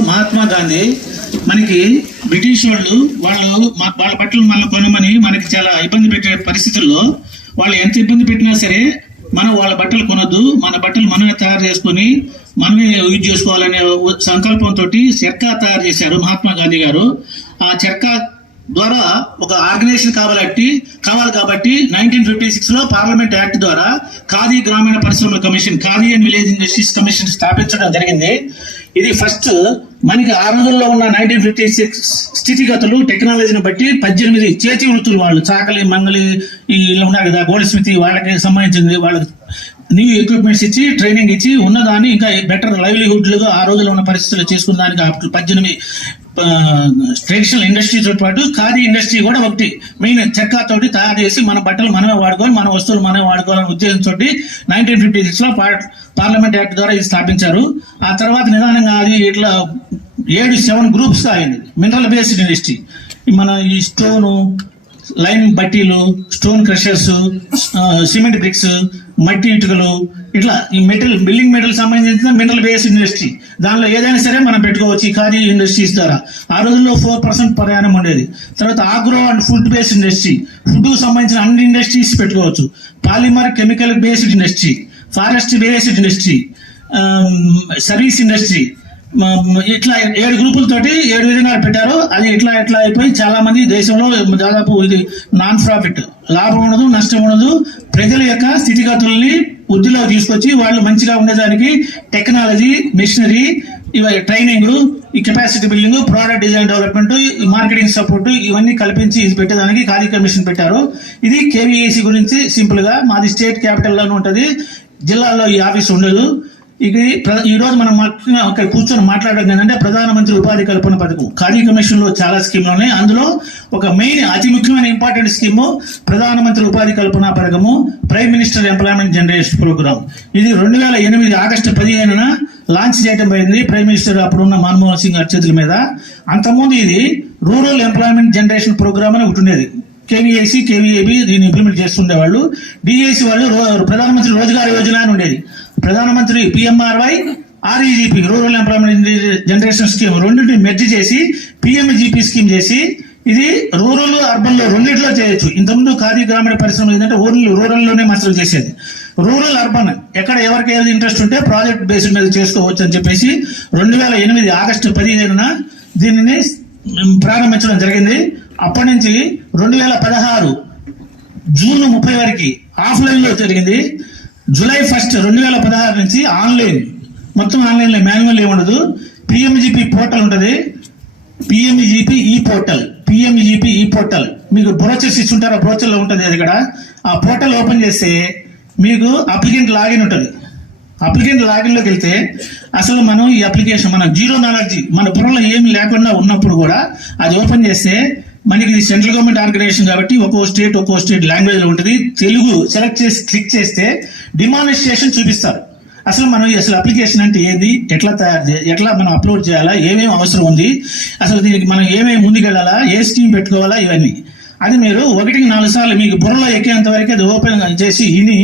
మహాత్మా గాంధీ మనకి బ్రిటిష్ వాళ్ళు వాళ్ళు వాళ్ళ బట్టలు మనం కొనమని మనకి చాలా ఇబ్బంది పెట్టే పరిస్థితుల్లో వాళ్ళు ఎంత ఇబ్బంది పెట్టినా సరే మనం వాళ్ళ బట్టలు కొనొద్దు మన బట్టలు మనమే తయారు చేసుకొని మనమే యూజ్ చేసుకోవాలనే సంకల్పంతో చెక్క తయారు చేశారు మహాత్మా గాంధీ గారు. ఆ చెక్క ద్వారా ఒక ఆర్గనైజేషన్ కావాలట్టి కావాలి కాబట్టి నైన్టీన్ ఫిఫ్టీ సిక్స్లో పార్లమెంట్ యాక్ట్ ద్వారా ఖాదీ గ్రామీణ పరిశ్రమల commission Khadi and village industries commission స్థాపించడం జరిగింది. ఇది ఫస్ట్ మనకి ఆ రోజుల్లో ఉన్న నైన్టీన్ ఫిఫ్టీ సిక్స్ స్థితిగతులు టెక్నాలజీని బట్టి పద్దెనిమిది చేతి వృత్తులు వాళ్ళు చాకలి మంగలి ఇలా ఉన్నారు కదా గోల్డ్ స్మితి వాళ్ళకి సంబంధించింది వాళ్ళకి న్యూ ఎక్విప్మెంట్స్ ఇచ్చి ట్రైనింగ్ ఇచ్చి ఉన్నదాన్ని ఇంకా బెటర్ లైవ్లీహుడ్లుగా ఆ రోజుల్లో ఉన్న పరిస్థితులు చేసుకున్న దానికి పద్దెనిమిది ట్రెడిషనల్ ఇండస్ట్రీతో పాటు ఖాదీ ఇండస్ట్రీ కూడా ఒకటి. మెయిన్ చెక్క తోటి తయారు చేసి మన బట్టలు మనమే వాడుకోవాలి మన వస్తువులు మనమే వాడుకోవాలనే ఉద్దేశంతో నైన్టీన్ ఫిఫ్టీ సిక్స్లో పార్లమెంట్ యాక్ట్ ద్వారా ఇది స్థాపించారు. ఆ తర్వాత నిదానంగా అది ఇట్లా ఏడు సెవెన్ గ్రూప్స్ అయింది. మినరల్ బేస్డ్ ఇండస్ట్రీ మన ఈ స్టోను లైన్ బట్టీలు స్టోన్ క్రషర్స్ సిమెంట్ బ్రిక్స్ మట్టి ఇటుకలు ఇట్లా ఈ మెటల్ బిల్డింగ్ మెటల్ సంబంధించిన మినరల్ బేస్డ్ ఇండస్ట్రీ. దానిలో ఏదైనా సరే మనం పెట్టుకోవచ్చు ఈ ఖాదీ ఇండస్ట్రీస్ ద్వారా. ఆ రోజుల్లో ఫోర్ పర్సెంట్ ప్రయాణం ఉండేది. తర్వాత agro and food based industry. Food సంబంధించిన అన్ని ఇండస్ట్రీస్ పెట్టుకోవచ్చు. Polymer chemical based industry. Forest based industry. Service industry. ఇట్లా ఏడు గ్రూపులతోటి ఏడు విధంగా పెట్టారు. అది ఇట్లా ఇట్లా అయిపోయి చాలా మంది దేశంలో దాదాపు ఇది నాన్ ప్రాఫిట్ లాభం ఉండదు నష్టం ఉండదు. ప్రజల యొక్క స్థితిగతుల్ని వృద్ధిలో తీసుకొచ్చి వాళ్ళు మంచిగా ఉండేదానికి టెక్నాలజీ మిషనరీ ఇవి ట్రైనింగ్ ఈ capacity building product design development marketing support ఇవన్నీ కల్పించి ఇది పెట్టేదానికి ఖాదీ కమిషన్ పెట్టారు. ఇది కేవీఏసీ గురించి సింపుల్గా మాది స్టేట్ క్యాపిటల్లోనే ఉంటుంది. జిల్లాలో ఈ ఆఫీస్ ఉండదు. ఇది ఈరోజు ఈ రోజు మనం మాట్లా- అక్కడ కూర్చొని మాట్లాడడం ఏంటంటే ప్రధానమంత్రి ఉపాధి కల్పన పథకం ఖాళీ కమిషన్లో చాలా స్కీమ్లు ఉన్నాయి. అందులో ఒక మెయిన్ అతి ముఖ్యమైన ఇంపార్టెంట్ స్కీము ప్రధానమంత్రి ఉపాధి కల్పన పథకము prime minister employment generation programme ఇది రెండు వేల ఎనిమిది ఆగస్టు పదిహేనున లాంచ్ చేయడం అయింది ప్రైమ్ మినిస్టర్ అప్పుడున్న మన్మోహన్ సింగ్ గారి మీద. అంతకుముందు ఇది రూరల్ ఎంప్లాయ్మెంట్ జనరేషన్ ప్రోగ్రామ్ అని ఒకటి ఉండేది. కేవీఐసి కేవీఏబి దీన్ని ఇంప్లిమెంట్ చేస్తుండేవాళ్ళు. డిఏసి వాళ్ళు ప్రధానమంత్రి రోజ్గార్ యోజన అని ఉండేది. ప్రధానమంత్రి PMRY REGP rural employment generation scheme రెండింటిని మెర్జ్ చేసి పిఎంజీపీ స్కీమ్ చేసి ఇది రూరల్ అర్బన్లో రెండింటిలో చేయొచ్చు. ఇంతకుముందు ఖాదీ గ్రామీణ పరిశ్రమ ఏంటంటే ఓన్లీ రూరల్లోనే మాత్రం చేసేది. రూరల్ అర్బన్ ఎక్కడ ఎవరికి ఏది ఇంట్రెస్ట్ ఉంటే ప్రాజెక్ట్ బేస్డ్ మీద చేసుకోవచ్చు అని చెప్పేసి రెండు వేల ఎనిమిది ఆగస్టు పదిహేనున దీనిని ప్రారంభించడం జరిగింది. అప్పటి నుంచి రెండు వేల పదహారు జూన్ ముప్పై వరకు ఆఫ్లైన్లో జరిగింది. జూలై ఫస్ట్ రెండు వేల పదహారు నుంచి ఆన్లైన్. మొత్తం ఆన్లైన్లో మాన్యువల్ ఏముండదు పిఎంజిపి పోర్టల్ ఉంటుంది. పిఎంజిపి ఈ పోర్టల్. పిఎంజిపి ఈ పోర్టల్. మీకు బ్రోచర్స్ ఇచ్చుంటారు? ఆ బ్రోచర్లో ఉంటుంది అది ఇక్కడ. ఆ పోర్టల్ ఓపెన్ చేస్తే మీకు అప్లికెంట్ లాగిన్ ఉంటుంది. అప్లికెంట్ లాగిన్లోకి వెళ్తే అసలు మనం ఈ అప్లికేషన్ మన జీరో నాలెడ్జ్ మన బుర్రలో ఏమి లేకుండా ఉన్నప్పుడు కూడా అది ఓపెన్ చేస్తే మనకి ఇది సెంట్రల్ గవర్నమెంట్ ఆర్గనైజేషన్ కాబట్టి ఒక్కో స్టేట్ ఒక్కో స్టేట్ లాంగ్వేజ్లో ఉంటుంది. తెలుగు సెలెక్ట్ చేసి క్లిక్ చేస్తే డిమానిస్ట్రేషన్ చూపిస్తారు. అసలు మనం అసలు అప్లికేషన్ అంటే ఏది? ఎట్లా తయారు చే ఎట్లా మనం అప్లోడ్ చేయాలా? ఏమేమి అవసరం ఉంది? అసలు దీనికి మనం ఏమేమి ముందుకెళ్ళాలా? ఏ స్కీమ్ పెట్టుకోవాలా? ఇవన్నీ. అది మీరు ఒకటికి నాలుగు సార్లు మీకు బుర్రలో ఎక్కేంత వరకు అది ఓపెన్ చేసి ఇని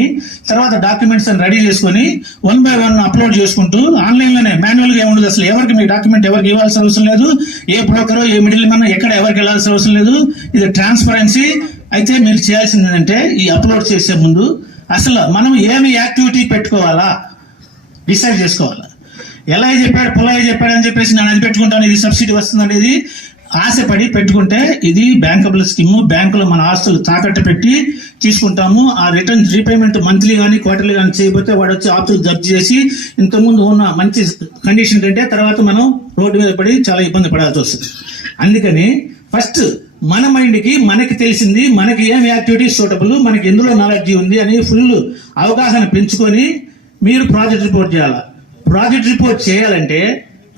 తర్వాత డాక్యుమెంట్స్ అని రెడీ చేసుకొని వన్ బై వన్ అప్లోడ్ చేసుకుంటూ ఆన్లైన్లోనే మాన్యువల్గా ఉండదు అసలు. ఎవరికి మీ డాక్యుమెంట్ ఎవరికి ఇవ్వాల్సిన అవసరం లేదు. ఏ బ్రోకర్ ఏ మిడిల్ మ్యాన్ ఎక్కడ ఎవరికి వెళ్ళాల్సిన అవసరం లేదు. ఇది ట్రాన్స్పరెన్సీ అయితే మీరు చేయాల్సింది ఏంటంటే ఈ అప్లోడ్ చేసే ముందు అసలు మనం ఏమి యాక్టివిటీ పెట్టుకోవాలా? డిసైడ్ చేసుకోవాలి? ఎలా చెప్పాడు పుల్లయ్య చెప్పాడు అని చెప్పేసి నేను అది పెట్టుకుంటాను. ఇది సబ్సిడీ వస్తుంది అనేది ఆశపడి పెట్టుకుంటే ఇది బ్యాంకబుల్ స్కీమ్ బ్యాంకులో మన ఆస్తులు తాకట్టు పెట్టి తీసుకుంటాము. ఆ రిటర్న్ రీపేమెంట్ మంత్లీ కానీ క్వార్టర్లీ కానీ చేయకపోతే వాడు వచ్చి ఆస్తులు జప్తు చేసి ఇంతకుముందు ఉన్న మంచి కండిషన్ కంటే తర్వాత మనం రోడ్డు మీద పడి చాలా ఇబ్బంది పడాల్సి వస్తుంది. అందుకని ఫస్ట్ మన మైండ్కి మనకి తెలిసింది మనకి ఏం యాక్టివిటీ సూటబుల్ మనకి ఎందులో నాలెడ్జ్ ఉంది అని ఫుల్ అవగాహన పెంచుకొని మీరు ప్రాజెక్ట్ రిపోర్ట్ చేయాలి. ప్రాజెక్ట్ రిపోర్ట్ చేయాలంటే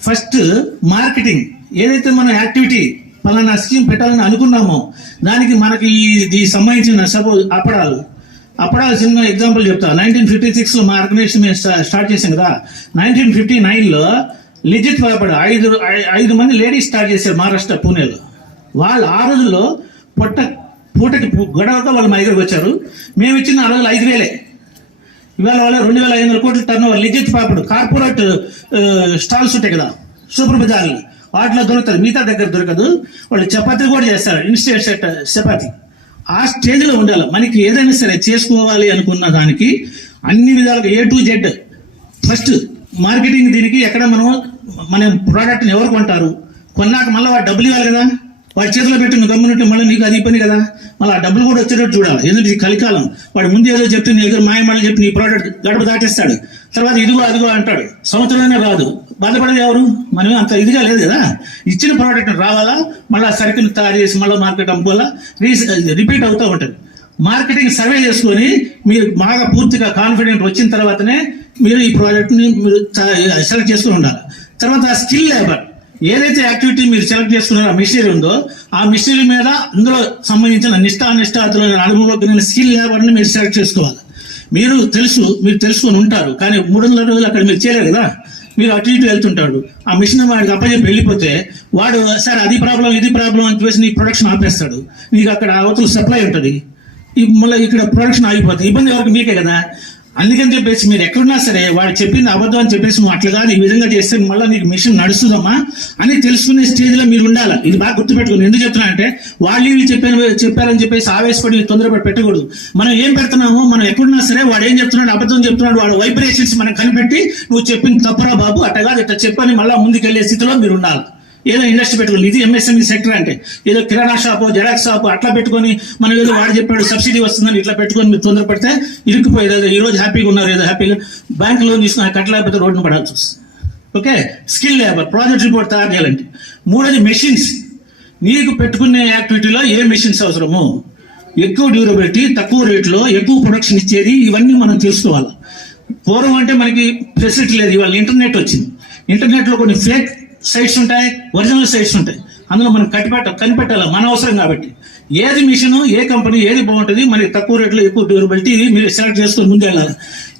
ఫస్ట్ మార్కెటింగ్ ఏదైతే మన యాక్టివిటీ పలానా స్కీమ్ పెట్టాలని అనుకున్నామో దానికి మనకి ఈ- దీనికి సంబంధించిన సపోజ్ అప్పడాలు. అప్పడాలు చిన్న ఎగ్జాంపుల్ చెప్తా. నైన్టీన్ ఫిఫ్టీ సిక్స్లో మా ఆర్గనైజేషన్ మేము స్టార్ట్ చేసాం కదా. నైన్టీన్ ఫిఫ్టీ నైన్లో లిజిత్ లిజిట్ ఐదు ఐదు మంది లేడీస్ స్టార్ట్ చేశారు మహారాష్ట్ర పూణేలో. వాళ్ళు ఆ రోజుల్లో పొట్ట పూటకి పు- గొడవతో వాళ్ళు మా దగ్గరకు వచ్చారు. మేము ఇచ్చిన ఆ రోజులు ఐదు వేలే. ఇవాళ వాళ్ళ రెండు వేల ఐదు వందల కోట్లు టర్న్ ఓవర్ లిజిత్ పాపడు కార్పొరేట్ స్టాల్స్ ఉంటాయి కదా. సూపర్ బజార్లు. వాటిలో దొరుకుతారు. మిగతా దగ్గర దొరకదు. వాళ్ళు చపాతీ కూడా చేస్తారు. ఇన్స్టెంట్ చపాతి చపాతీ. ఆ స్టేజ్లో ఉండాలి. మనకి ఏదైనా సరే చేసుకోవాలి అనుకున్న దానికి అన్ని విధాలుగా A to Z first marketing దీనికి ఎక్కడ మనం మన ప్రోడక్ట్ని ఎవరు కొంటారు? కొన్నాక మళ్ళీ డబ్బులు ఇవ్వాలి కదా? వాడి చేతిలో పెట్టి నువ్వు మళ్ళీ నీకు అది పని కదా? మళ్ళీ ఆ డబ్బులు కూడా వచ్చేటట్టు చూడాలి. ఎందుకంటే ఇది కలికాలం. వాడు ముందు ఏదో చెప్తే నీ దగ్గర మాయమాటలు చెప్పి నీ ప్రోడక్ట్ గడప దాటేస్తాడు. తర్వాత ఇదిగో అదిగో అంటాడు. సంవత్సరమైనా రాదు. బాధపడేది ఎవరు? మనం అంత ఇదిగా లేదు కదా? ఇచ్చిన ప్రోడక్ట్ రావాలా? మళ్ళీ సరుకుని తయారు చేసి మళ్ళీ మార్కెట్ అమ్ముకోవాలా? రిపీట్ అవుతూ ఉంటుంది. మార్కెటింగ్ సర్వే చేసుకొని మీరు బాగా పూర్తిగా కాన్ఫిడెంట్ వచ్చిన తర్వాతనే మీరు ఈ ప్రాజెక్ట్ని మీరు సెలెక్ట్ చేసుకుని ఉండాలి. తర్వాత స్కిల్ లేబర్. ఏదైతే యాక్టివిటీ మీరు సెలెక్ట్ చేసుకున్నారో ఆ మిషనరీ ఉందో ఆ మిషనరీ మీద అందులో సంబంధించిన నిష్ఠానిష్ఠాతులు అనుభవజ్ఞమైన స్కిల్ లేబర్ని మీరు సెలెక్ట్ చేసుకోవాలి. మీరు తెలుసు మీరు తెలుసుకొని ఉంటారు కానీ మూడు వందల రోజులు అక్కడ మీరు చేయలేరు కదా. మీరు అటు ఇటు వెళ్తుంటాడు ఆ మిషన్ వాడికి అప్పచెప్పి వెళ్ళిపోతే వాడు సార్ అది ప్రాబ్లం ఇది ప్రాబ్లం అని చెప్పేసి నీ ప్రొడక్షన్ ఆపేస్తాడు. నీకు అక్కడ అవతల సప్లై ఉంటుంది. ఈ మళ్ళీ ఇక్కడ ప్రొడక్షన్ ఆగిపోతుంది ఇబ్బంది ఎవరికి? మీకే కదా. అందుకని చెప్పేసి మీరు ఎక్కడున్నా సరే వాడు చెప్పింది అబద్ధం అని చెప్పేసి నువ్వు అట్లా కాదు ఈ విధంగా చేస్తే మళ్ళీ నీకు మిషన్ నడుస్తుందమ్మా అని తెలుసుకునే స్టేజ్లో మీరు ఉండాలి. ఇది బాగా గుర్తుపెట్టుకుని ఎందుకు చెప్తున్నా అంటే వాళ్ళు వీళ్ళు చెప్పారు చెప్పారని చెప్పేసి ఆవేశపడి తొందరపడి పెట్టకూడదు. మనం ఏం పెడుతున్నామో మనం ఎక్కడున్నా సరే వాడు ఏం చెప్తున్నాడు అబద్ధం చెప్తున్నాడు వాడు వైబ్రేషన్స్ మనం కనిపెట్టి నువ్వు చెప్పింది తప్పరా బాబు అట్లా కాదు ఇట్లా చెప్పని మళ్ళీ ముందుకెళ్ళే స్థితిలో మీరు ఉండాలి. ఏదో ఇండస్ట్రీ పెట్టుకుని ఇది ఎంఎస్ఎంఈ సెక్టర్ అంటే. ఏదో కిరాణా షాపు జెరాక్స్ షాపు అట్లా పెట్టుకొని మనం ఏదో వాడు చెప్పాడు సబ్సిడీ వస్తుందని ఇట్లా పెట్టుకొని మీరు తొందరపడితే ఇరుక్కుపోయేది ఏదో ఈ రోజు హ్యాపీగా ఉన్నారు ఏదో హ్యాపీగా. బ్యాంక్ లోన్ తీసుకుని కట్టలేకపోతే రోడ్డును పడాల్సి వస్తుంది. Okay? Skill labour project report తయారు చేయాలంటే. మూడోది మెషిన్స్ నీకు పెట్టుకునే యాక్టివిటీలో ఏ మెషిన్స్ అవసరము. ఎక్కువ డ్యూరబిలిటీ తక్కువ రేట్లో ఎక్కువ ప్రొడక్షన్ ఇచ్చేది ఇవన్నీ మనం తెలుసుకోవాలి పూర్వం అంటే మనకి ఫెసిలిటీ లేదు. ఇవాళ ఇంటర్నెట్ వచ్చింది. ఇంటర్నెట్లో కొన్ని ఫేక్ సైట్స్ ఉంటాయి ఒరిజినల్ సైట్స్ ఉంటాయి. అందులో మనం కట్టిపెట్ట కనిపెట్టాలి? మన అవసరం కాబట్టి. ఏది మిషన్ ఏ కంపెనీ ఏది బాగుంటుంది మనకి తక్కువ రేట్లో ఎక్కువ డ్యూరబిలిటీ మీరు సెలెక్ట్ చేసుకొని ముందు వెళ్ళాలి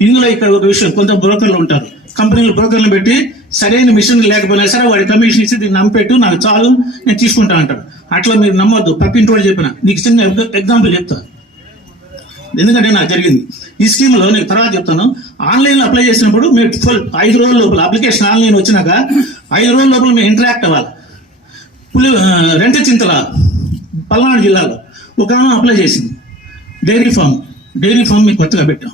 ఇందులో ఇక్కడ ఒక విషయం కొంత బ్రోకర్లు ఉంటారు. కంపెనీలు బ్రోకర్లు పెట్టి సరైన మిషన్ లేకపోయినా సరే వాడి కమిషన్ ఇచ్చి దీన్ని నమ్మిపెట్టు నాకు చాలు నేను తీసుకుంటాను అంటాడు అట్లా మీరు నమ్మొద్దు. పక్కింటి వాళ్ళు చెప్పిన నీకు చిన్న ఎగ్జాంపుల్ చెప్తాను. ఎందుకంటే నాకు జరిగింది. ఈ స్కీమ్లో నేను తర్వాత చెప్తాను. ఆన్లైన్లో అప్లై చేసినప్పుడు మీరు ఫుల్ ఐదు రోజుల లోపల అప్లికేషన్ ఆన్లైన్ వచ్చినాక ఐదు రోజుల లోపల మేము ఇంటరాక్ట్ అవ్వాలి. పులి రెంట చింతల పల్నాడు జిల్లాలో ఒక అప్లై చేసింది. డైరీ ఫామ్ డైరీ ఫామ్ మీకు కొత్తగా పెట్టాం.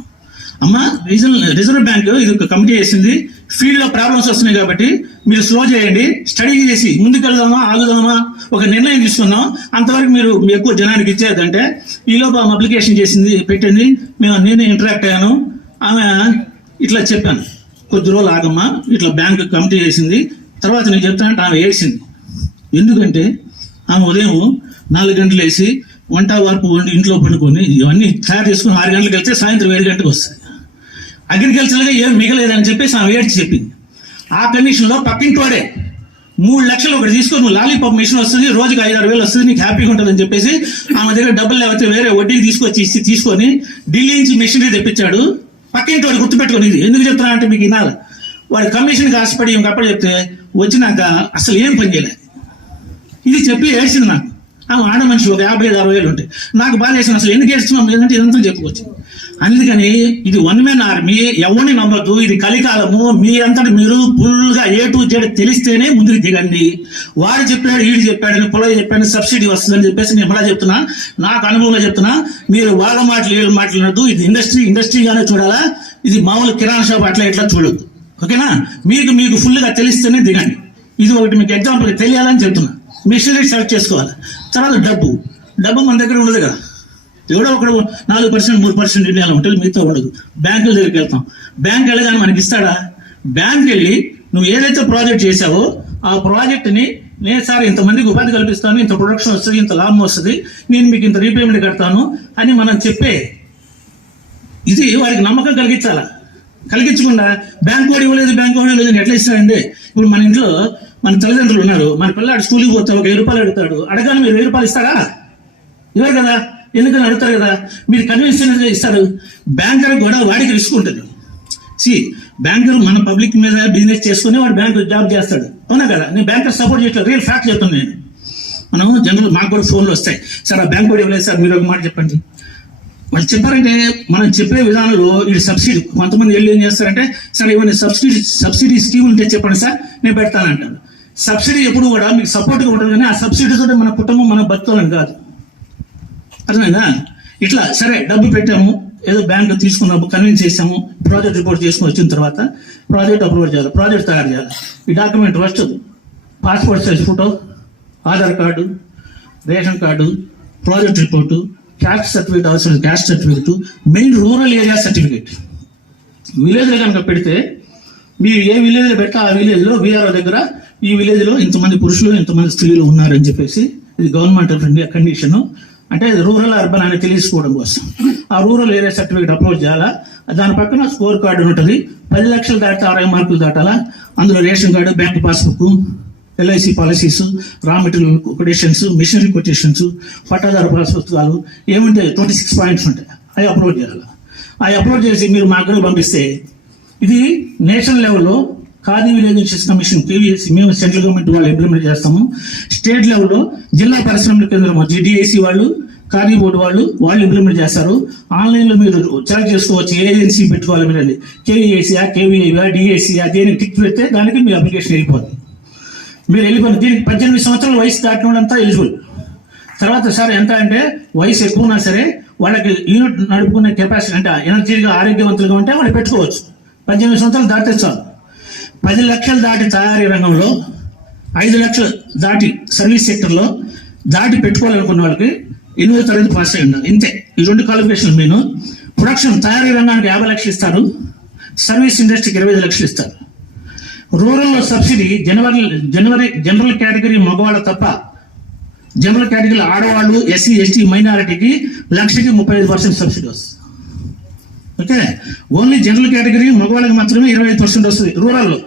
అమ్మా రీజనల్ రిజర్వ్ బ్యాంక్ ఇది ఒక కమిటీ చేసింది. ఫీల్డ్లో ప్రాబ్లమ్స్ వస్తున్నాయి కాబట్టి మీరు స్లో చేయండి. స్టడీ చేసి ముందుకెళ్దామా ఆగుదామా? ఒక నిర్ణయం తీసుకుందాం. అంతవరకు మీరు ఎక్కువ జనానికి ఇచ్చేదంటే ఈ ఆమె అప్లికేషన్ చేసింది పెట్టింది. మేము నేను ఇంటరాక్ట్ అయ్యాను. ఆమె ఇట్లా చెప్పాను. కొద్ది రోజులు ఆగమ్మా ఇట్లా బ్యాంక్ కమిటీ చేసింది. తర్వాత నేను చెప్తానంటే ఆమె వేసింది ఎందుకంటే ఆమె ఉదయం నాలుగు గంటలు వేసి వంట వరకు వండి ఇంట్లో పండుకొని ఇవన్నీ తయారు చేసుకుని ఆరు గంటలకు వెళ్తే సాయంత్రం ఏడు గంటలకు వస్తుంది అగ్రికల్చర్గా ఏం మిగలేదని చెప్పేసి ఆమె ఏడ్చి చెప్పింది. ఆ కండిషన్లో పక్కింటి వాడే మూడు లక్షలు ఒకటి తీసుకొని నువ్వు లాలీపాప్ మిషన్ వస్తుంది రోజుకి ఐదు ఆరు వేలు వస్తుంది నీకు హ్యాపీగా ఉంటుందని చెప్పేసి ఆమె దగ్గర డబ్బులు లేకపోతే వేరే వడ్డీకి తీసుకొచ్చి ఇచ్చి తీసుకొని ఢిల్లీ నుంచి మిషనరీ తెప్పించాడు. పక్కింటి వాడు గుర్తుపెట్టుకుని ఇది. ఎందుకు చెప్తున్నా అంటే మీకు వినాలి వాడు కమిషన్కి ఆశపడి ఇంకప్పుడు చెప్తే వచ్చినాక అసలు ఏం పని చేయలేదు ఇది చెప్పి ఏడ్చింది నాకు. ఆమె ఆడ మనిషి ఒక యాభై ఐదు అరవై వేలు ఉంటాయి నాకు బాగా వేసిన అసలు ఎందుకు ఏడ్చున్నాం లేదంటే ఇదంతా చెప్పుకోవచ్చు అందుకని ఇది వన్ మ్యాన్ ఆర్మీ ఎవరిని నమ్మద్దు ఇది కలికాలము మీ అంతటి మీరు ఫుల్గా ఏ టు జెడ్ తెలిస్తేనే ముందుకు దిగండి. వాడు చెప్పాడు ఈడు చెప్పాడని పొలం చెప్పాడు సబ్సిడీ వస్తుందని చెప్పేసి నేను మళ్ళీ చెప్తున్నా. నాకు అనుభవంలో చెప్తున్నా మీరు వాళ్ళ మాటలు వీళ్ళ మాట్లాడద్దు ఇది ఇండస్ట్రీ ఇండస్ట్రీగానే చూడాలా? ఇది మామూలు కిరాణా షాప్ అట్లా ఇట్లా చూడద్దు. ఓకేనా? మీకు మీకు ఫుల్గా తెలిస్తేనే దిగండి. ఇది ఒకటి మీకు ఎగ్జాంపుల్ తెలియాలని చెప్తున్నా. మిషనరీ సెలెక్ట్ చేసుకోవాలి. తర్వాత డబ్బు. డబ్బు మన దగ్గర ఉండదు కదా. ఎవడో ఒకడు నాలుగు పర్సెంట్ మూడు పర్సెంట్ ఇండియాలో ఉంటుంది మిగతా ఉండదు బ్యాంకుల దగ్గరికి వెళ్తాం. బ్యాంక్ వెళ్ళగానే మనకి ఇస్తాడా? బ్యాంక్ వెళ్ళి నువ్వు ఏదైతే ప్రాజెక్ట్ చేసావో ఆ ప్రాజెక్ట్ని నేను సార్ ఇంతమందికి ఉపాధి కల్పిస్తాను ఇంత ప్రొడక్షన్ వస్తుంది ఇంత లాభం వస్తుంది నేను మీకు ఇంత రీపేమెంట్ కడతాను అని మనం చెప్పే ఇది వారికి నమ్మకం కలిగించాలా? కలిగించకుండా బ్యాంక్ వాడు ఇవ్వలేదు బ్యాంక్ వాడు ఇవ్వలేదు ఎట్లా ఇస్తారండి ఇప్పుడు మన ఇంట్లో మన తల్లిదండ్రులు ఉన్నారు మన పిల్లాడు స్కూల్కి పోతే ఒక వెయ్యి రూపాయలు అడుగుతాడు. అడగానే మీరు వెయ్యి రూపాయలు ఇస్తారా? ఇవ్వరు కదా? ఎందుకని అడుగుతారు కదా? మీరు కన్విన్స్ ఇస్తారు. బ్యాంకర్ కూడా వాడికి రిస్క్ ఉంటుంది. సి బ్యాంకర్ మన పబ్లిక్ మీద బిజినెస్ చేసుకుని వాడు బ్యాంక్ జాబ్ చేస్తాడు. అవునా కదా? నేను బ్యాంకర్ సపోర్ట్ చేయట్లేదు. రియల్ ఫ్యాక్ట్ చెప్తాను నేను. మనం జనరల్ మాకు కూడా ఫోన్లు వస్తాయి. సార్ ఆ బ్యాంక్ కూడా ఇవ్వలేదు సార్. మీరు ఒక మాట చెప్పండి. వాళ్ళు చెప్పారంటే మనం చెప్పే విధానంలో ఇది సబ్సిడీ కొంతమంది వెళ్ళి ఏం చేస్తారంటే సార్ ఏమైనా సబ్సిడీ సబ్సిడీ స్కీమ్ ఉంటే చెప్పండి సార్. నేను పెడతానంటాను సబ్సిడీ ఎప్పుడు కూడా మీకు సపోర్ట్గా ఉంటుంది కానీ ఆ సబ్సిడీతో మన కుటుంబం మన బతుకోవాలని కాదు. అర్థమైందా? ఇట్లా సరే డబ్బు పెట్టాము ఏదో బ్యాంక్ తీసుకున్నాము కన్విన్స్ చేసాము ప్రాజెక్ట్ రిపోర్ట్ చేసుకుని వచ్చిన తర్వాత ప్రాజెక్ట్ అప్రూవ్ చేయాలి ప్రాజెక్ట్ తయారు చేయాలి. ఈ document first passport size photo Aadhaar card ration card project report caste certificate అవసరం caste certificate main rural area certificate విలేజ్లో కనుక పెడితే మీరు ఏ విలేజ్లో పెడితే ఆ విలేజ్లో వీఆర్ఓ దగ్గర ఈ విలేజ్లో ఇంతమంది పురుషులు ఇంతమంది స్త్రీలు ఉన్నారని చెప్పేసి ఇది గవర్నమెంట్ ఆఫ్ ఇండియా కండిషను అంటే రూరల్ అర్బన్ అని తెలుసుకోవడం కోసం. ఆ రూరల్ ఏరియా సర్టిఫికేట్ అప్లోడ్ చేయాలా? దాని పక్కన స్కోర్ కార్డు ఉంటుంది. పది లక్షలు దాటితే అరవై మార్కులు దాటాలా? అందులో ration card bank passbook LIC policies raw material quotations machinery quotations పట్టాదారు పుస్తకాలు ఏముంటాయి ట్వంటీ సిక్స్ పాయింట్స్ ఉంటాయి. అవి అప్లోడ్ చేయాలి? అవి అప్లోడ్ చేసి మీరు మా దగ్గర పంపిస్తే ఇది నేషనల్ లెవెల్లో ఖాదీ విలేజ్ కమిషన్ కేవీఎస్సీ మేము సెంట్రల్ గవర్నమెంట్ వాళ్ళు ఇంప్లిమెంట్ చేస్తాము. స్టేట్ లెవెల్లో జిల్లా పరిశ్రమల కేంద్రం జిడిఐసి వాళ్ళు ఖాదీ బోర్డు వాళ్ళు వాళ్ళు ఇంప్లిమెంట్ చేస్తారు. ఆన్లైన్లో మీరు సెలెక్ట్ చేసుకోవచ్చు ఏ ఏజెన్సీ పెట్టుకోవాలి మీరు కేవీఏసీయా కేవీఐవా డిఏసీయా దేనికి టిక్ పెడితే దానికి మీ అప్లికేషన్ వెళ్ళిపోతుంది మీరు వెళ్ళిపోయింది దీనికి పద్దెనిమిది సంవత్సరాల వయసు దాటినంతా ఎలిజిబుల్ తర్వాత సార్ ఎంత అంటే వయసు ఎక్కువనా సరే వాళ్ళకి యూనిట్ నడుపుకునే కెపాసిటీ అంటే ఎనర్జీగా ఆరోగ్యవంతులుగా ఉంటే వాళ్ళు పెట్టుకోవచ్చు. పద్దెనిమిది సంవత్సరాలు దాటితే చాలు. పది లక్షలు దాటి తయారీ రంగంలో ఐదు లక్షలు దాటి సర్వీస్ సెక్టర్లో దాటి పెట్టుకోవాలనుకున్న వాళ్ళకి ఎనిమిదో తరగతి పాస్ అయి ఉండాలి. ఇంతే. ఈ రెండు క్వాలిఫికేషన్లు మీను ప్రొడక్షన్ తయారీ రంగానికి యాభై లక్షలు ఇస్తారు. సర్వీస్ ఇండస్ట్రీకి ఇరవై ఐదు లక్షలు ఇస్తారు. రూరల్లో సబ్సిడీ జనవరి జనవరి జనరల్ కేటగిరీ మగవాళ్ళ తప్ప జనరల్ కేటగిరీ ఆడవాళ్ళు ఎస్సీ ఎస్టీ మైనారిటీకి లక్షకి ముప్పై ఐదు పర్సెంట్ సబ్సిడీ వస్తుంది. ఓకే? ఓన్లీ జనరల్ కేటగిరీ మగవాళ్ళకి మాత్రమే ఇరవై ఐదు పర్సెంట్ వస్తుంది రూరల్లో.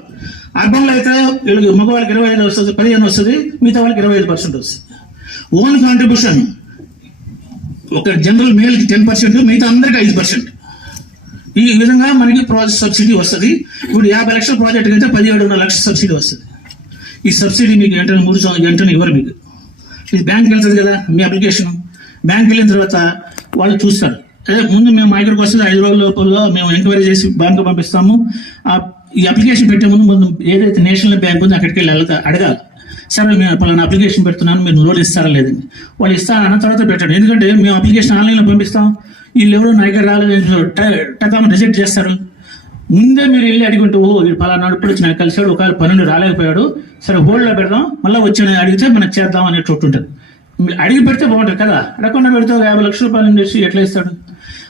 అర్బన్లో అయితే వీళ్ళకి మగవాళ్ళకి ఇరవై ఐదు వస్తుంది పదిహేను వస్తుంది మిగతా వాళ్ళకి ఇరవై ఐదు పర్సెంట్ వస్తుంది. ఓన్ కాంట్రిబ్యూషన్ ఒక జనరల్ మేల్కి టెన్ పర్సెంట్ మిగతా అందరికి ఐదు పర్సెంట్. ఈ విధంగా మనకి ప్రాజెక్ట్ సబ్సిడీ వస్తుంది. ఇప్పుడు యాభై లక్షల ప్రాజెక్ట్ అయితే పదిహేడున్నర లక్షల సబ్సిడీ వస్తుంది. ఈ సబ్సిడీ మీకు వెంటనే మూడు వెంటనే ఇవ్వరు మీకు. ఇది బ్యాంక్కి వెళ్తుంది కదా మీ అప్లికేషన్ బ్యాంక్ వెళ్ళిన తర్వాత వాళ్ళు చూస్తారు. అదే ముందు మేము మా ఇక్కడికి వస్తుంది ఐదు రోజుల లోపల మేము ఎంక్వైరీ చేసి బ్యాంకు పంపిస్తాము. ఆ ఈ అప్లికేషన్ పెట్టే ముందు ముందు ఏదైతే నేషనల్ బ్యాంక్ ఉందో అక్కడికి వెళ్ళి వెళ్తా అడగాలి. సరే మేము పలానా అప్లికేషన్ పెడుతున్నాను మీరు లోన్ ఇస్తారా లేదని వాళ్ళు ఇస్తారా అన్న తర్వాత పెట్టండి. ఎందుకంటే మేము అప్లికేషన్ ఆన్లైన్లో పంపిస్తాం. వీళ్ళు ఎవరో నా దగ్గర రాలేదు టకామ రిజెక్ట్ చేస్తారు. ముందే మీరు వెళ్ళి అడిగింటే ఓ వీడు పలానా ఇప్పుడు వచ్చి నాకు కలిసాడు ఒకవేళ పనులు రాలేకపోయాడు సరే హోల్డ్లో పెడదాం మళ్ళీ వచ్చి అడిగితే మనకు చేద్దాం అనేటట్టు ఉంటుంది. అడిగి పెడితే బాగుంటుంది కదా. అడగకుండా పెడితే యాభై లక్షల రూపాయలు చేసి ఎట్లా ఇస్తాడు?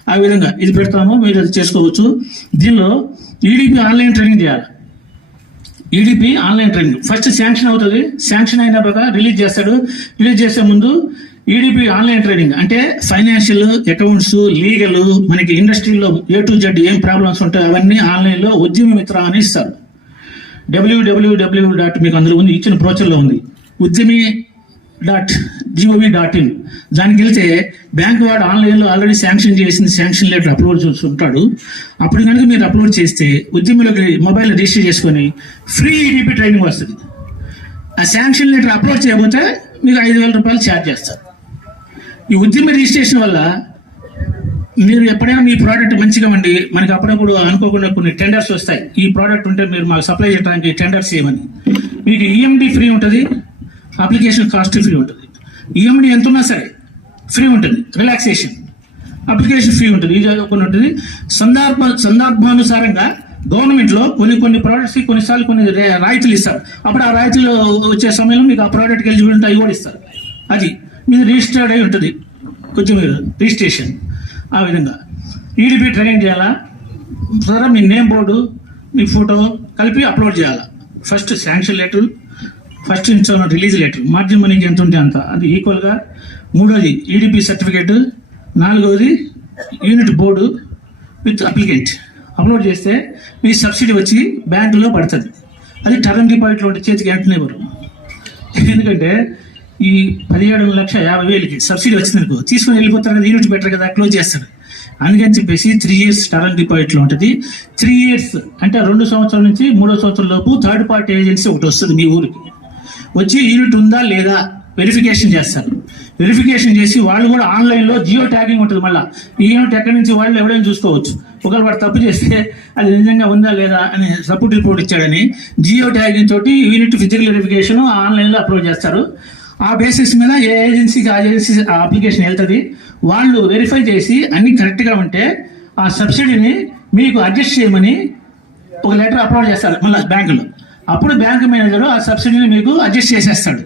ఆ విధంగా ఇది పెడతాము మీరు అది చేసుకోవచ్చు. దీనిలో ఈడీపీ ఆన్లైన్ ట్రైనింగ్ చేయాలి. EDP online training. First sanction అవుతుంది. శాంక్షన్ అయినాక రిలీజ్ చేస్తాడు. రిలీజ్ చేసే ముందు ఈడీపీ ఆన్లైన్ ట్రైనింగ్. అంటే ఫైనాన్షియల్ అకౌంట్స్ లీగల్ మనకి ఇండస్ట్రీలో ఏ టు జెడ్ ఏం ప్రాబ్లమ్స్ ఉంటాయో అవన్నీ ఆన్లైన్లో ఉద్యమ మిత్ర అని ఇస్తారు. డబ్ల్యూడబ్ల్యూడబ్ల్యూ డాట్ మీకు అందులో ఉంది. ఇచ్చిన ప్రోచర్లో ఉంది. Udyami dot GOV dot in దానికి వెళ్తే బ్యాంక్ వాడు ఆన్లైన్లో ఆల్రెడీ శాంక్షన్ చేసింది శాంక్షన్ లెటర్ అప్లోడ్ ఉంటాడు అప్పుడు కనుక మీరు అప్లోడ్ చేస్తే ఉద్యమిలోకి మొబైల్ రిజిస్టర్ చేసుకొని ఫ్రీ ఈడీపీ ట్రైనింగ్ వస్తుంది. ఆ శాంక్షన్ లెటర్ అప్లోడ్ చేయకపోతే మీకు ఐదు వేల రూపాయలు ఛార్జ్ చేస్తారు. ఈ ఉద్యమ రిజిస్ట్రేషన్ వల్ల మీరు ఎప్పుడైనా మీ ప్రోడక్ట్ మంచిగా ఉండి మనకి అప్పుడప్పుడు అనుకోకుండా కొన్ని టెండర్స్ వస్తాయి. ఈ ప్రోడక్ట్ ఉంటే మీరు మాకు సప్లై చేయడానికి టెండర్స్ చేయమని మీకు ఈఎండి ఫ్రీ ఉంటుంది అప్లికేషన్ కాస్ట్ ఫ్రీ ఉంటుంది. ఈఎండి ఎంత ఉన్నా సరే ఫ్రీ ఉంటుంది రిలాక్సేషన్ అప్లికేషన్ ఫ్రీ ఉంటుంది ఇది కొన్ని ఉంటుంది. సందర్భ సందర్భానుసారంగా గవర్నమెంట్లో కొన్ని కొన్ని ప్రోడక్ట్స్కి కొన్నిసార్లు కొన్ని రే- రాయితీలు ఇస్తారు. అప్పుడు ఆ రాయితీలు వచ్చే సమయంలో మీకు ఆ ప్రోడక్ట్ ఎలిజిబుల్ ఉంటే అవి కూడా ఇస్తారు. అది మీరు రిజిస్టర్డ్ అయి ఉంటుంది. కొంచెం మీరు రిజిస్ట్రేషన్ ఆ విధంగా ఈడీపీ ట్రైన్ చేయాలా? తర్వాత మీ నేమ్ బోర్డు మీ ఫోటో కలిపి అప్లోడ్ చేయాలా? First sanction letter first instalment release letter. Margin మనీకి ఎంత ఉంటే అంత. అది ఈక్వల్గా మూడోది ఈడిపి సర్టిఫికేట్. నాలుగవది unit board with applicant. Upload చేస్తే మీ సబ్సిడీ వచ్చి బ్యాంకులో పడుతుంది. అది టర్మ్ డిపాజిట్లో ఉంటే చేతికి వెంటనే ఇవ్వరు ఎందుకంటే ఈ పదిహేడు లక్ష యాభై వేలకి సబ్సిడీ వచ్చింది అనుకో. తీసుకుని వెళ్ళిపోతారు కదా యూనిట్ బెటర్ కదా క్లోజ్ చేస్తాడు అందుకని చెప్పేసి త్రీ ఇయర్స్ టర్మ్ డిపాజిట్లో ఉంటుంది. త్రీ ఇయర్స్ అంటే రెండు సంవత్సరాల నుంచి మూడో సంవత్సరం లోపు థర్డ్ పార్టీ ఏజెన్సీ ఒకటి వస్తుంది మీ ఊరికి. వచ్చి యూనిట్ ఉందా లేదా వెరిఫికేషన్ చేస్తారు. వెరిఫికేషన్ చేసి వాళ్ళు కూడా ఆన్లైన్లో జియో ట్యాగింగ్ ఉంటుంది మళ్ళీ. ఈ యూనిట్ ఎక్కడి నుంచి వాళ్ళు ఎవరైనా చూసుకోవచ్చు. ఒకవేళ వాడు తప్పు చేస్తే అది నిజంగా ఉందా లేదా అని సపోర్ట్ రిపోర్ట్ ఇచ్చాడని జియో ట్యాగింగ్ తోటి యూనిట్ ఫిజికల్ వెరిఫికేషన్ ఆన్లైన్లో అప్లోడ్ చేస్తారు. ఆ బేసిస్ మీద ఏ ఏజెన్సీకి ఆ ఏజెన్సీ ఆ అప్లికేషన్ వెళ్తుంది వాళ్ళు వెరిఫై చేసి అన్ని కరెక్ట్గా ఉంటే ఆ సబ్సిడీని మీకు అడ్జస్ట్ చేయమని ఒక లెటర్ అప్లోడ్ చేస్తారు మళ్ళీ బ్యాంకులో అప్పుడు బ్యాంక్ మేనేజర్ ఆ సబ్సిడీని మీకు అడ్జస్ట్ చేసేస్తాడు.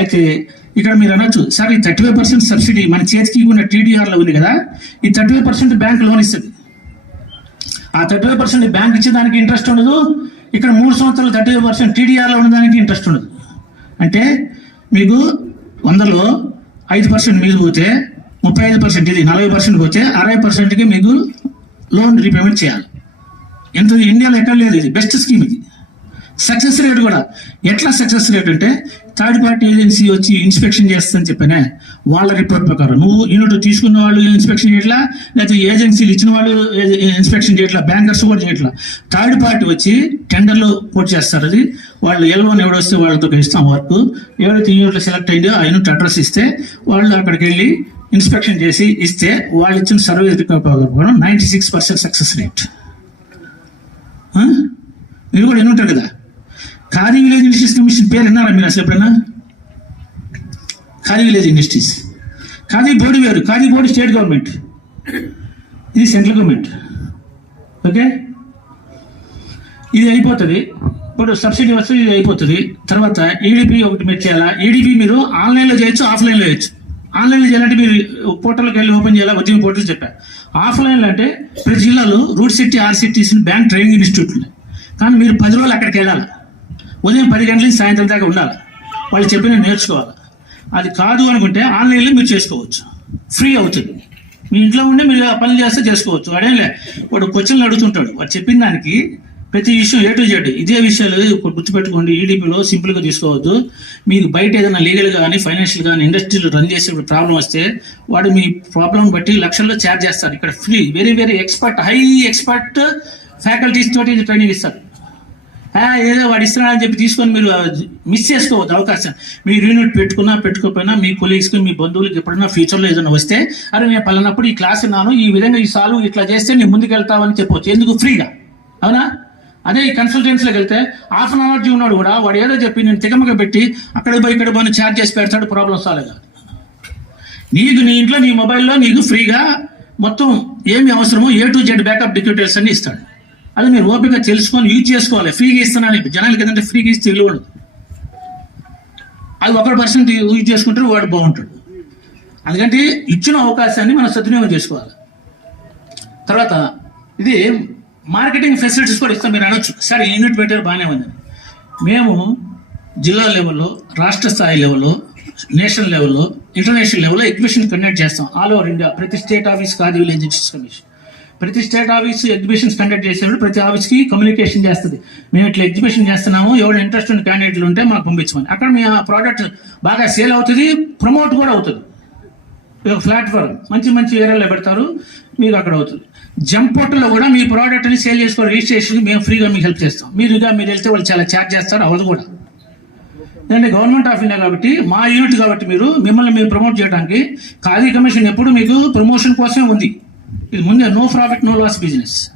అయితే ఇక్కడ మీరు అనొచ్చు సార్ ఈ థర్టీ ఫైవ్ పర్సెంట్ సబ్సిడీ మన చేతికి ఉన్న టీడీఆర్లో ఉంది కదా ఈ thirty five percent bank loan ఇస్తుంది. ఆ థర్టీ ఫైవ్ పర్సెంట్ బ్యాంక్ ఇచ్చేదానికి ఇంట్రెస్ట్ ఉండదు ఇక్కడ మూడు సంవత్సరాలు థర్టీ ఫైవ్ పర్సెంట్ టీడీఆర్లో ఉన్నదానికి ఇంట్రెస్ట్ ఉండదు. అంటే మీకు వందలో ఐదు పర్సెంట్ మీరు పోతే ముప్పై ఐదు పర్సెంట్ ఇది నలభై పర్సెంట్ పోతే అరవై పర్సెంట్కి మీకు లోన్ రీపేమెంట్ చేయాలి. ఎంత ఇండియాలో ఎక్కడ లేదు ఇది బెస్ట్ స్కీమ్ ఇది. సక్సెస్ రేట్ కూడా. ఎట్లా సక్సెస్ రేట్ అంటే థర్డ్ పార్టీ ఏజెన్సీ వచ్చి ఇన్స్పెక్షన్ చేస్తుందని చెప్పినే వాళ్ళ రిపోర్ట్ ప్రకారం. నువ్వు యూనిట్ తీసుకున్న వాళ్ళు ఇన్స్పెక్షన్ చేయట్లా లేకపోతే ఏజెన్సీలు ఇచ్చిన వాళ్ళు ఇన్స్పెక్షన్ చేయట్లా బ్యాంకర్స్ కూడా చేయట్లా. థర్డ్ పార్టీ వచ్చి టెండర్లు పోటీ చేస్తారు అది. వాళ్ళు ఎల్వన్ ఎవడొస్తే వాళ్ళతో ఇస్తాం వర్క్. ఎవరైతే యూనిట్లు సెలెక్ట్ అయిందో ఆ యూనిట్ అడ్రస్ ఇస్తే వాళ్ళు అక్కడికి వెళ్ళి ఇన్స్పెక్షన్ చేసి ఇస్తే వాళ్ళు ఇచ్చిన సర్వే ప్రకారం ninety six percent success rate మీరు కూడా ఎన్ని ఉంటారు కదా? ఖాదీ విలేజ్ ఇండస్ట్రీస్ కమిషన్ పేరు విన్నారా మీరు అసలు ఎప్పుడైనా Khadi village industries Khadi board వేరు ఖాదీ బోర్డు స్టేట్ గవర్నమెంట్ ఇది సెంట్రల్ గవర్నమెంట్ ఓకే ఇది అయిపోతుంది ఇప్పుడు సబ్సిడీ వస్తే ఇది అయిపోతుంది తర్వాత ఈడీపీ ఒకటి మీరు చేయాలా ఈడీపీ మీరు ఆన్లైన్లో చేయొచ్చు ఆఫ్లైన్లో చేయొచ్చు ఆన్లైన్లో చేయాలంటే మీరు పోర్టల్కి వెళ్ళి ఓపెన్ చేయాలా ఉద్యమ పోర్టల్ చెప్పారు ఆఫ్లైన్లో అంటే ప్రతి జిల్లాలో రూట్ సిటీ ఆర్ సిటీస్ బ్యాంక్ ట్రైనింగ్ ఇన్స్టిట్యూట్లు కానీ మీరు పది రోజులు అక్కడికి వెళ్ళాలి ఉదయం పది గంటల నుంచి సాయంత్రం దాకా ఉండాలి. వాళ్ళు చెప్పిన నేర్చుకోవాలి. అది కాదు అనుకుంటే ఆన్లైన్లో మీరు చేసుకోవచ్చు. ఫ్రీ అవుతుంది. మీ ఇంట్లో ఉండే మీరు ఆ పనులు చేస్తే చేసుకోవచ్చు. వాడేం లే వాడు క్వశ్చన్లు అడుగుతుంటాడు. వాడు చెప్పిన దానికి ప్రతి విషయం ఏ టు జెడ్ ఇదే విషయాలు ఇప్పుడు గుర్తుపెట్టుకోండి. ఈడీపీలో సింపుల్గా తీసుకోవద్దు. మీకు బయట ఏదైనా లీగల్ కానీ ఫైనాన్షియల్ కానీ ఇండస్ట్రీలో రన్ చేసేప్పుడు ప్రాబ్లం వస్తే వాడు మీ ప్రాబ్లం బట్టి లక్షల్లో ఛార్జ్ చేస్తారు ఇక్కడ free very very expert high expert faculties తోటి ట్రైనింగ్ ఇస్తారు ఏదో వాడు ఇస్తున్నాడని చెప్పి తీసుకొని మీరు మిస్ చేసుకోవద్దు అవకాశం. మీరు యూనిట్ పెట్టుకున్నా పెట్టుకోకపోయినా మీ కొలీగ్స్కి మీ బంధువులకి ఎప్పుడైనా ఫ్యూచర్లో ఏదైనా వస్తే అరే నేను పలానప్పుడు ఈ క్లాస్ ఉన్నాను ఈ విధంగా ఈ సాల్వ్ ఇట్లా చేస్తే నేను ముందుకు వెళ్తావని చెప్పవచ్చు ఎందుకు ఫ్రీగా అవునా? అదే ఈ కన్సల్టెన్సీలోకి వెళ్తే హాఫ్ అన్ అవర్ ఉన్నాడు కూడా వాడు ఏదో చెప్పి నేను తికమక పెట్టి అక్కడ పోయి ఇక్కడ పోయి ఛార్జ్ చేసి పెడతాడు ప్రాబ్లమ్ సాల్వ్ కాదు. నీకు నీ ఇంట్లో నీ మొబైల్లో నీకు ఫ్రీగా మొత్తం ఏమి అవసరమో ఏ టు జెడ్ బ్యాకప్ డిక్యూటర్స్ అన్ని ఇస్తాడు. అది మీరు ఓపిక తెలుసుకొని యూజ్ చేసుకోవాలి. ఫ్రీగా ఇస్తున్నాను ఇప్పుడు జనాలకి ఏదంటే ఫ్రీగా ఇస్తే విలువ అది ఒకటి పర్సెంట్ యూజ్ చేసుకుంటే వాడు బాగుంటాడు. అందుకంటే ఇచ్చిన అవకాశాన్ని మనం సద్వినియోగం చేసుకోవాలి. తర్వాత ఇది మార్కెటింగ్ ఫెసిలిటీస్ కూడా ఇస్తాం. మీరు అనొచ్చు. సార్ యూనిట్ పెట్టారు బాగానే ఉందని మేము జిల్లా లెవెల్లో రాష్ట్ర స్థాయి లెవెల్లో నేషనల్ లెవెల్లో ఇంటర్నేషనల్ లెవెల్లో ఎగ్జిబిషన్ కండక్ట్ చేస్తాం. ఆల్ ఓవర్ ఇండియా ప్రతి స్టేట్ ఆఫీస్ కాదు విలేజ్ కమిషన్ ప్రతి స్టేట్ ఆఫీస్ ఎగ్జిబిషన్స్ కండక్ట్ చేసేవాడు ప్రతి ఆఫీస్కి కమ్యూనికేషన్ చేస్తుంది. మేము ఇట్లా ఎగ్జిబిషన్ చేస్తున్నాము ఎవరు ఇంట్రెస్ట్ ఉన్న క్యాండిడేట్లు ఉంటే మాకు పంపించమని. అక్కడ మీ ప్రోడక్ట్ బాగా సేల్ అవుతుంది ప్రమోట్ కూడా అవుతుంది. ఒక ప్లాట్ఫామ్ మంచి మంచి ఏరియాలో పెడతారు మీకు అక్కడ అవుతుంది. జంప్ పోర్టల్లో కూడా మీ ప్రోడక్ట్ని సేల్ చేసుకోవాలి రిజిస్ట్రేషన్ మేము ఫ్రీగా మీకు హెల్ప్ చేస్తాం. మీరుగా మీరు వెళ్తే వాళ్ళు చాలా ఛార్జ్ చేస్తారు అవదు కూడా. అంటే గవర్నమెంట్ ఆఫ్ ఇండియా కాబట్టి మా యూనిట్ కాబట్టి మీరు మిమ్మల్ని మీరు ప్రమోట్ చేయడానికి ఖాదీ కమిషన్ ఎప్పుడు మీకు ప్రమోషన్ కోసమే ఉంది. ఇది ముందే no profit no loss business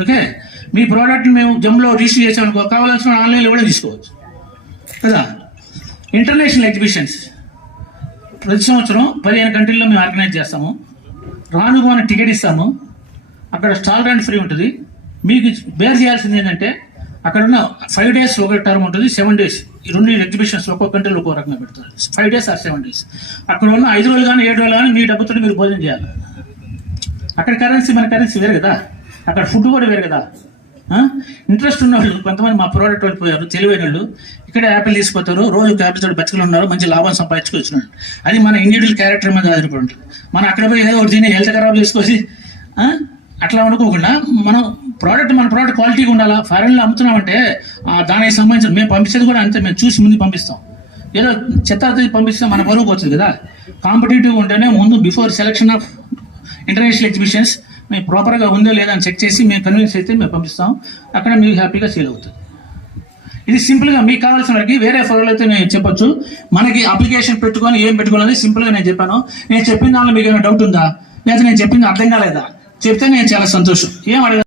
okay మీ ప్రోడక్ట్ని మేము జమ్లో రిజిస్టర్ చేసామనుకో కావాల్సిన ఆన్లైన్లో కూడా తీసుకోవచ్చు. కదా? ఇంటర్నేషనల్ ఎగ్జిబిషన్స్ ప్రతి సంవత్సరం పదిహేను కంట్రీల్లో మేము ఆర్గనైజ్ చేస్తాము. రాను పోని టికెట్ ఇస్తాము. అక్కడ స్టాల్ రెంట్ ఫ్రీ ఉంటుంది. మీకు బేర్ చేయాల్సింది ఏంటంటే అక్కడ ఉన్న ఫైవ్ డేస్ ఒక టర్మ్ ఉంటుంది. సెవెన్ డేస్ ఈ రెండు ఎగ్జిబిషన్స్ ఒక్కొక్క కంట్రీలో ఒక్కో రకంగా పెడతారు. Five days or seven days అక్కడ ఉన్న ఐదు రోజులు కానీ ఏడు రోజులు కానీ మీ డబ్బుతో మీరు భోజనం చేయాలి. అక్కడ కరెన్సీ మన కరెన్సీ వేరు కదా. అక్కడ ఫుడ్ కూడా వేరు కదా. ఇంట్రెస్ట్ ఉన్న వాళ్ళు కొంతమంది మా ప్రోడక్ట్ వాళ్ళు పోయారు తెలివైన వాళ్ళు ఇక్కడ యాపిల్ తీసుకుపోతారు రోజు యాపిల్ తోటి బతుకులు ఉన్నారు మంచి లాభం సంపాదించుకొచ్చినాడు అది మన ఇండివిజువల్ క్యారెక్టర్ మీద ఆధారపడి ఉంటుంది. మనం అక్కడ పోయి ఏదో ఒకటి తిని హెల్త్ ఖరాబ్ చేసుకొని అట్లా అనుకోకుండా మనం ప్రోడక్ట్ మన ప్రోడక్ట్ క్వాలిటీగా ఉండాలా? ఫారెన్లో అమ్ముతున్నామంటే దానికి సంబంధించిన మేము పంపించేది కూడా అంతే మేము చూసి ముందు పంపిస్తాం. ఏదో చెత్త పంపిస్తే మన పరువు పోతుంది కదా. కాంపిటేటివ్ ఉంటేనే ముందు before selection of international exhibitions మేము ప్రాపర్గా ఉందో లేదా అని చెక్ చేసి మేము కన్విన్స్ అయితే మేము పంపిస్తాం. అక్కడ మీకు హ్యాపీగా సేల్ అవుతుంది. ఇది సింపుల్గా మీకు కావాల్సిన వారికి వేరే ఫోటోలు అయితే నేను చెప్పొచ్చు. మనకి అప్లికేషన్ పెట్టుకొని ఏం పెట్టుకోవాలని సింపుల్గా నేను చెప్పాను. నేను చెప్పిన దానిలో మీకు ఏమైనా డౌట్ ఉందా? లేదా నేను చెప్పింది అర్థం కాలేదా? చెప్తే నేను చాలా సంతోషం. ఏం అడగ